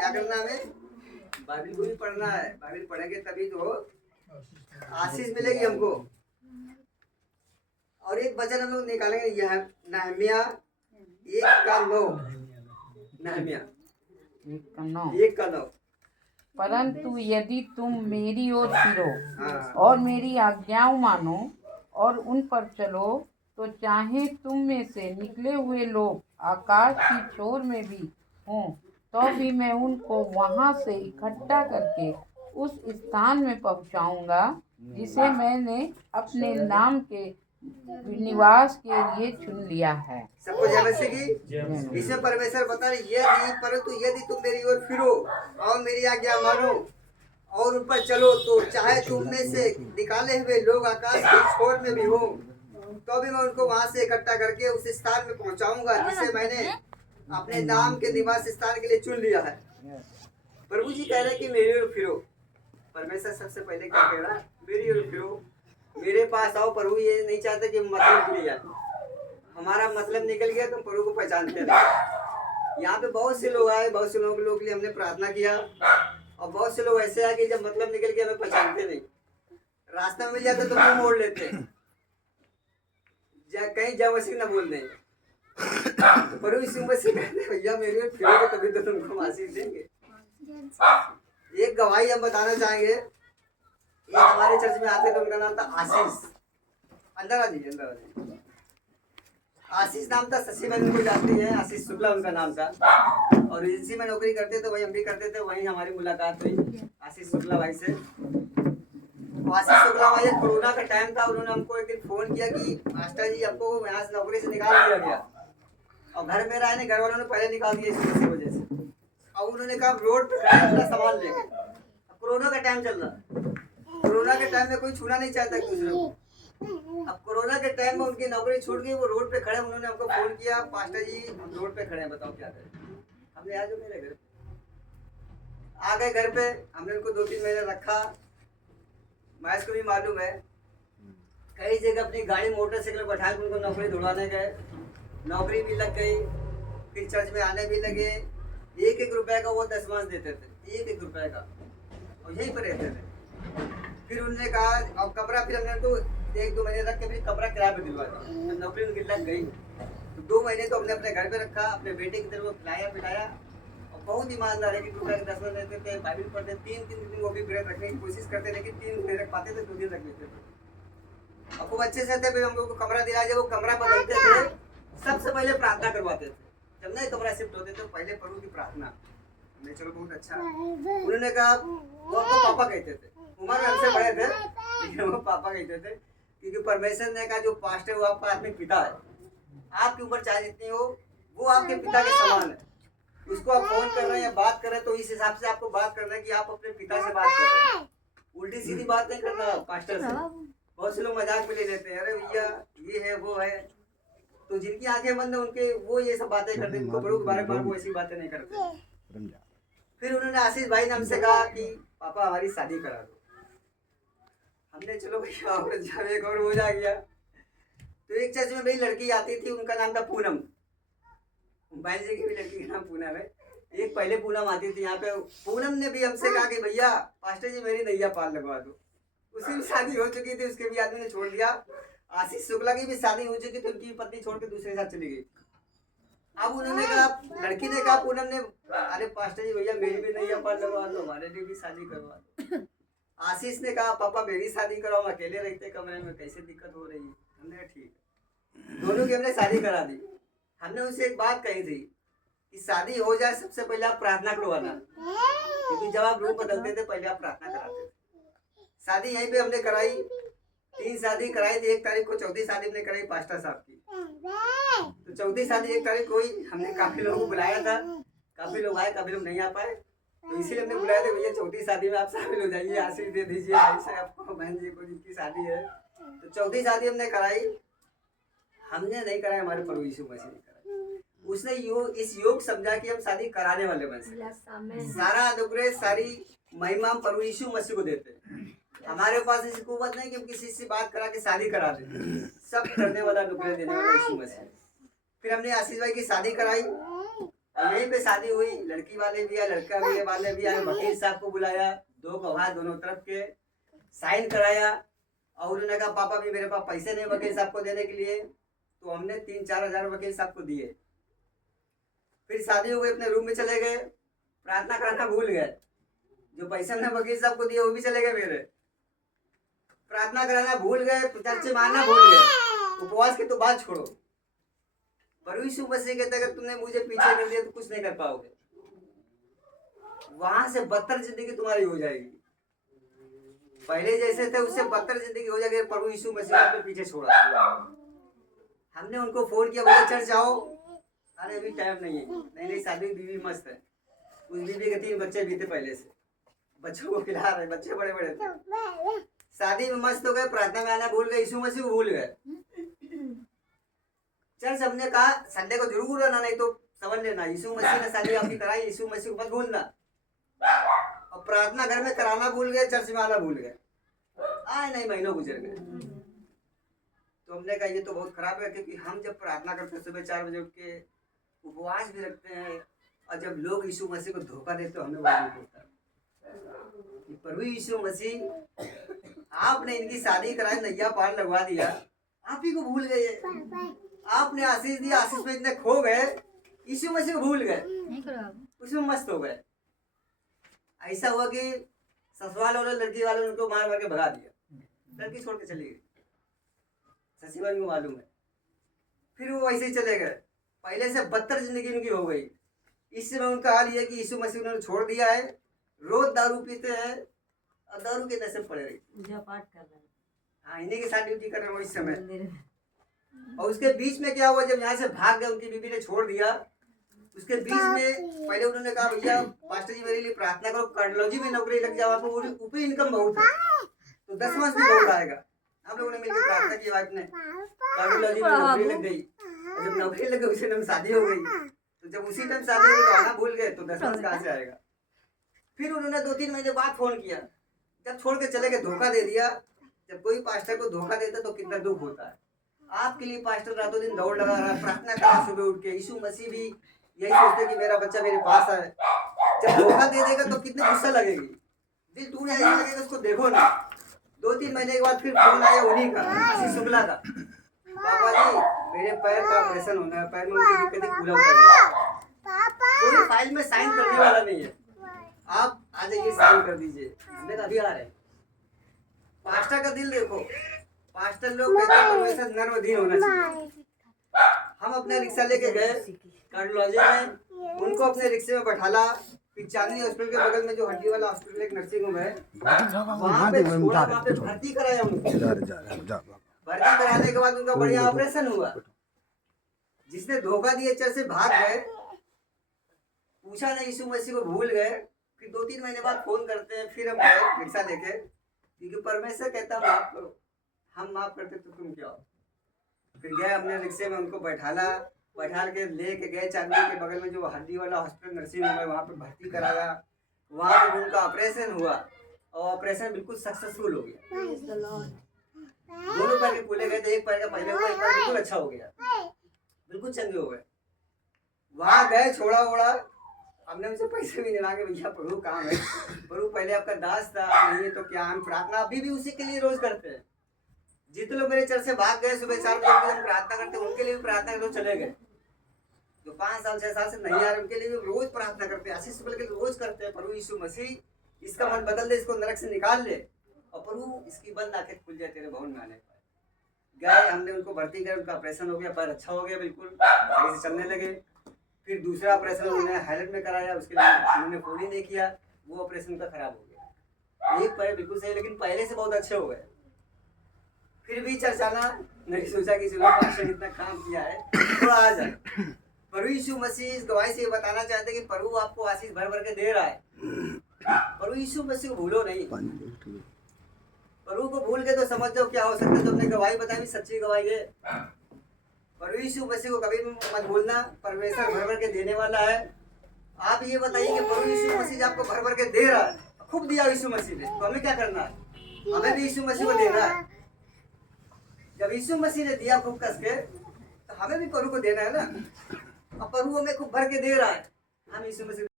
क्या करना है हमें? बाइबिल को भी पढ़ना है। बाइबिल पढ़ेंगे तभी तो आशीष मिलेगी हमको। और एक वचन हम लोग निकालेंगे, यह नहम्याह 1:9। नहम्याह 1:9। परंतु यदि तुम मेरी ओर फिरो हाँ। और मेरी आज्ञाओं मानो और उन पर चलो, तो चाहे तुम में से निकले हुए लोग आकाश की छोर में भी हों, तो भी मैं उनको वहां से इकट्ठा करके उस स्थान में पहुंचाऊंगा जिसे मैंने अपने नाम के निवास के लिए चुन लिया है। सबको जय मसीह की। इसमें परमेश्वर बता रहे, यदि परंतु यदि तुम मेरी ओर फिरो और मेरी आज्ञा मानो और ऊपर चलो, तो चाहे तुम में से निकाले हुए लोग आकाश के छोर में भी हो, तो भी मैं उनको वहां से इकट्ठा करके उस स्थान में पहुंचाऊंगा जिसे मैंने अपने नाम के निवास स्थान के लिए चुन लिया है। प्रभु जी कह रहे कि मेरी ओर फिरो। परमेश्वर सबसे पहले क्या कह रहा है? मेरी ओर फिरो, मेरे पास आओ। प्रभु ये नहीं चाहते कि मतलब भूल जाए। हमारा मतलब निकल गया तो प्रभु को पहचानते नहीं। यहाँ पे बहुत से लोग आए, बहुत से लोगों के लिए हमने प्रार्थना किया, और बहुत से लोग ऐसे आए कि जब मतलब निकल गया हमें पहचानते नहीं। रास्ता में मिल जाता तो मुंह मोड़ लेते हैं, कहीं जय मसीह न बोल दें। तो प्रभु यीशु मसीह कहते हैं, भैया मेरी ओर फिरोगे तभी तो तुमको आशीष देंगे। एक गवाही हम बताना चाहेंगे। ये हमारे चर्च में आते तो उनका नाम था आशीष। अंदर आ जाइए, अंदर आ जाइए। आशीष नाम था, शशि मैन उनको जानती है, आशीष शुक्ला उनका नाम था, और एजेंसी में नौकरी करते थे, वही हम भी करते थे। वहीं हमारी मुलाकात हुई आशीष शुक्ला भाई से। तो आशीष शुक्ला भाई, कोरोना का टाइम था, उन्होंने हमको एक दिन फोन किया कि मास्टर जी आपको यहाँ से नौकरी से निकाल दिया गया, और घर में रहने घर वालों ने पहले निकाल दिया इसी वजह से। अब उन्होंने कहा रोड पे खड़े अपना सामान लेके। कोरोना का टाइम चल रहा, कोरोना के टाइम में कोई छूना नहीं चाहता दूसरे को। अब कोरोना के टाइम में उनकी नौकरी छूट गई, वो रोड पे खड़े। उन्होंने हमको फोन किया, पास्टर जी हम रोड पे खड़े हैं, बताओ क्या करें। हमने आ जाओ मेरे घर, आ गए घर पे। हमने उनको 2-3 महीने रखा। मैच को भी मालूम है, कई जगह अपनी गाड़ी मोटरसाइकिल बैठा के उनको नौकरी ढूंढवाने गए, नौकरी भी लग गई। फिर चर्च में आने भी लगे। 1-1 रुपए का वो दशमांश देते थे, 1-1 रुपए का, और यहीं पर रहते थे। फिर उन्होंने कहा अब कमरा, फिर हमने तो 1-2 महीने रख के फिर कमरा किराए पे दिलवा दिया। जब नौकरी उनकी लग गई तो 2 महीने तो हमने अपने घर पे रखा। अपने बेटे की तरफ वो खिलाया पिलाया, और बहुत ईमानदार है कि रुपये के 10 देते थे, बाइबिल पढ़ते। 3-3 दिन वो भी व्रत रखने की कोशिश करते, लेकिन 3 दिन नहीं रख पाते थे, 2 दिन रख लेते थे। और खूब अच्छे से थे। फिर हम लोग को कमरा दिलाया, जब वो कमरा बदलते थे सबसे पहले प्रार्थना करवाते थे। जब नए कमरा शिफ्ट होते थे पहले प्रभु की प्रार्थना। हमने चलो बहुत अच्छा। उन्होंने कहा, वो हमको पापा कहते थे, उम्र में हमसे बड़े थे लेकिन वो पापा कहते थे, क्योंकि परमेश्वर ने कहा जो पास्टर वो आपका आत्मिक पिता है। आपकी उम्र चाहे जितनी हो, वो आपके पिता के समान है। उसको आप फोन कर रहे हैं या बात कर रहे हैं तो इस हिसाब से आपको बात करना है कि आप अपने पिता से बात कर रहे हैं। उल्टी सीधी बात नहीं करना पास्टर से। बहुत से लोग मजाक में ले लेते हैं, अरे भैया ये है वो है। तो जिनकी आंखें बंद है उनके वो ये सब बातें करते हैं, उनको बड़ों के बारे में वो ऐसी बातें नहीं करते। फिर उन्होंने आशीष भाई ने हमसे कहा कि पापा हमारी शादी करा दो। हमने चलो भैया और जब एक और हो जा गया। तो एक चर्च में भाई लड़की आती थी, उनका नाम था पूनम। भाई जी की भी लड़की का नाम पूनम है। एक पहले पूनम आती थी यहाँ पे। पूनम ने भी हमसे कहा कि भैया पास्टर जी मेरी नैया पार लगवा दो। उसकी भी शादी हो चुकी थी, उसके भी आदमी ने छोड़ दिया। आशीष शुक्ला की भी शादी हो चुकी थी, उनकी पत्नी छोड़ के दूसरे साथ चली गई। अब उन्होंने कहा, लड़की ने कहा पूनम ने, अरे पास्टर जी भैया मेरी भी नैया पार लगवा दो, हमारे लिए भी शादी करवा दो। आशीष ने कहा पापा मेरी शादी कराओ, हम अकेले रहते कमरे में, कैसे दिक्कत हो रही है। हमने ठीक, दोनों की हमने शादी करा दी। हमने उनसे एक बात कही थी कि शादी हो जाए सबसे पहले आप प्रार्थना करवाना, क्योंकि जब आप रूप बदलते थे पहले आप प्रार्थना कराते थे। शादी यहीं पे हमने कराई, 3 शादी कराई थी। 1 तारीख को चौथी शादी हमने कराई पास्टर साहब की। तो चौथी शादी 1 तारीख को हुई। हमने काफी लोगों को बुलाया था, काफी लोग आए, काफी लोग नहीं आ पाए, तो इसीलिए हमने बुलाया था भैया चौथी शादी में आप शामिल हो जाइए, आशीष दे दीजिए भाई से आपको, बहन जी को जिनकी शादी है। तो चौथी शादी हमने कराई। हमने नहीं कराई, हमारे प्रभु यीशु मसीह ने कराई। उसने इस योग समझा कि हम शादी कराने वाले बन सके। सारा अनुग्रह सारी महिमा हम प्रभु यीशु मसीह को देते हैं। हमारे पास ऐसी कुवत नहीं कि हम किसी से बात करा के शादी करा दें। सब करने वाला अनुग्रह देने वाला यीशु मसीह। फिर हमने आशीष भाई की शादी कराई, और यहीं पे शादी हुई, लड़की वाले भी आए, लड़का भी वाले भी आए, वकील साहब को बुलाया, 2 गवाह दोनों तरफ के, साइन कराया। और उन्होंने कहा पापा भी मेरे पास पैसे नहीं वकील साहब को देने के लिए, तो हमने 3-4 हज़ार वकील साहब को दिए। फिर शादी हो गई, अपने रूम में चले गए, प्रार्थना कराना भूल गए। जो पैसे हमने वकील साहब को दिए वो भी चले गए मेरे, प्रार्थना कराना भूल गए, चर्च मारना भूल गए, उपवास की तो बात छोड़ो। प्रभु यीशु मसीह कहते अगर तुमने मुझे पीछे कर दिया तो कुछ नहीं कर पाओगे, वहां से बदतर जिंदगी तुम्हारी हो जाएगी। पहले जैसे थे उससे बदतर जिंदगी हो जाएगी। प्रभु यीशु मसीह ने अपने पीछे छोड़ा। हमने उनको फोन किया, बोले चर्च आओ। अरे अभी टाइम नहीं है। नहीं शादी बीवी मस्त है, उस बीवी के 3 बच्चे भी थे पहले से, बच्चों को खिला रहे, बच्चे बड़े बड़े थे, शादी में मस्त हो गए, प्रार्थना में आना भूल गए, यीशु मसीह को भूल गए। चर्च हमने कहा संडे को जरूर आना, नहीं तो समझ लेना यीशु मसीह ने शादी आपकी कराई, यीशु मसीह को मत भूलना। और प्रार्थना घर में कराना भूल गए, चर्च में आना भूल गए, आए नहीं महीनों गुजर गए। तो हमने कहा ये तो बहुत खराब है, क्योंकि हम जब प्रार्थना करते हैं सुबह 4 बजे उठ के, उपवास भी रखते हैं, और जब लोग यीशु मसीह को धोखा देते तो हमें बड़ा दुख होता है कि प्रभु यीशु मसीह आपने इनकी शादी कराई, नैया पार लगवा दिया, आप ही को भूल गए। आपने आशीष दिया, आशीष में इतने खो गए, यीशु मसीह को भूल गए, उसमें मस्त हो गए। ऐसा हुआ कि ससुराल वाले लड़की वालों ने उनको मार मार के भगा दिया, लड़की छोड़ के चली गई, ससुराल को मालूम है। फिर वो वैसे ही चले गए, पहले से बदतर जिंदगी उनकी हो गई। इस समय उनका हाल ये कि यीशु मसीह उन्होंने छोड़ दिया है, रोज दारू पीते हैं और दारू के नशे पड़े रहे, पूजा पाठ कर रहे हैं। हाँ, इन्हीं के साथ ड्यूटी कर रहे हैं इस समय। और उसके बीच में क्या हुआ, जब यहाँ से भाग गए, उनकी बीवी ने छोड़ दिया, उसके बीच में पहले उन्होंने कहा भैया पास्टर जी मेरे लिए प्रार्थना करो, कार्डियोलॉजी में नौकरी लग जाओ, आपको ऊपर इनकम बहुत है, तो 10 मास भी बहुत आएगा। हम लोगों ने मिलकर प्रार्थना की, वाइफ ने कार्डियोलॉजी में नौकरी लग गई। जब नौकरी लग गई उसी टाइम शादी हो गई, तो जब उसी टाइम शादी हो गई तो आना भूल गए, तो 10 मास कहाँ से आएगा। फिर उन्होंने 2-3 महीने बाद फोन किया, जब छोड़ के चले गए, धोखा दे दिया। जब कोई पास्टर को धोखा देता तो कितना दुख होता है। आपके लिए पास्टर रातों दिन दौड़ लगा रहा, प्रार्थना करा सुबह उठ के, यीशु मसीह भी यही सोचते कि मेरा बच्चा मेरे पास है। जब धोखा दे देगा तो कितनी गुस्सा लगेगी, दिल टूट ऐसा लगेगा, उसको देखो ना। 2-3 महीने के बाद फिर फोन आया उन्हीं का, आशीष शुक्ला का, पापा जी मेरे पैर का ऑपरेशन होना है, पैर में उनकी दिक्कत पूरा कर दिया, कोई फाइल में साइन करने वाला नहीं है, आप आ जाइए साइन कर दीजिए। हमने कहा अभी आ रहे हैं। पास्टर का दिल देखो, पास्टर लोग कहते हैं हमेशा नर्म दिन होना चाहिए। हम अपने रिक्शा लेके गए कार्डियोलॉजी में, उनको अपने रिक्शे में बैठाला, फिर चांदनी हॉस्पिटल के बगल में जो हड्डी वाला हॉस्पिटल एक नर्सिंग होम है, वहाँ पे छोड़ा, वहाँ पे भर्ती कराया उनको। भर्ती कराने के बाद उनका बढ़िया ऑपरेशन हुआ। जिसने धोखा दिया चर्च से भाग गए, पूछा नहीं, यीशु मसीह को भूल गए। फिर 2-3 महीने बाद फोन करते हैं, फिर हम गए रिक्शा लेके, क्योंकि परमेश्वर कहता माफ करो, हम माफ करते तो तुम क्या हो। फिर गए अपने रिक्शे में, उनको बैठाल के लेके गए चांदनी के बगल में जो हड्डी वाला हॉस्पिटल नर्सिंग होम है, वहाँ पे भर्ती कराया। वहाँ पे उनका ऑपरेशन हुआ और ऑपरेशन बिल्कुल सक्सेसफुल हो गया। दोनों पैर के खुले गए थे, एक पैर का पहले हुआ, एक पैर बिल्कुल अच्छा हो गया, बिल्कुल चंगे हो गए। वहाँ गए, छोड़ा ओड़ा, हमने उनसे पैसे भी नहीं मांगे, भैया प्रभु काम है, प्रभु पहले आपका दास था, नहीं है तो क्या। हम प्रार्थना अभी भी उसी के लिए रोज करते हैं। जितने लोग मेरे चर्च से भाग गए, सुबह 4 बजे हम प्रार्थना करते हैं, उनके लिए भी प्रार्थना करते चले गए। जो 5 साल 6 साल से नहीं आ रहे उनके लिए भी रोज प्रार्थना करते हैं, आशीष के लिए रोज करते हैं। प्रभु यीशु मसीह इसका मन बदल दे, इसको नरक से निकाल ले, और प्रभु इसकी बंद आंखें खुल जाए तेरे भवन में आने पर। गए, हमने उनको भर्ती किया, उनका ऑपरेशन हो गया, पैर अच्छा हो गया, बिल्कुल सही से चलने लगे। फिर दूसरा ऑपरेशन उन्होंने हाईलाइट में कराया, उसके लिए उन्होंने फोन ही नहीं किया, वो ऑपरेशन का खराब हो गया। एक पैर बिल्कुल सही, लेकिन पहले से बहुत अच्छे हो गए। फिर भी चर्चाना नहीं सोचा कि चलो पास्टर ने इतना काम किया है तो आ जाए। प्रभु यीशु मसीह इस गवाही से बताना चाहते कि प्रभु आपको आशीष भर भर के दे रहा है। प्रभु यीशु मसीह को भूलो नहीं। प्रभु को भूल के तो समझ जाओ क्या हो सकता है। तो हमने गवाही बताई, सच्ची गवाही है। प्रभु यीशु मसीह को कभी मत भूलना, परमेश्वर भर भर के देने वाला है। आप ये बताइए कि प्रभु यीशु मसीह आपको भर भर के दे रहा है, खूब दिया यीशु मसीह ने, तो हमें क्या करना है? हमें भी यीशु मसीह को देना है। जब यीशु मसीह ने दिया खूब कस के, तो हमें भी प्रभु को देना है ना। और प्रभु हमें खूब भर के दे रहा है। हम यीशु मसीह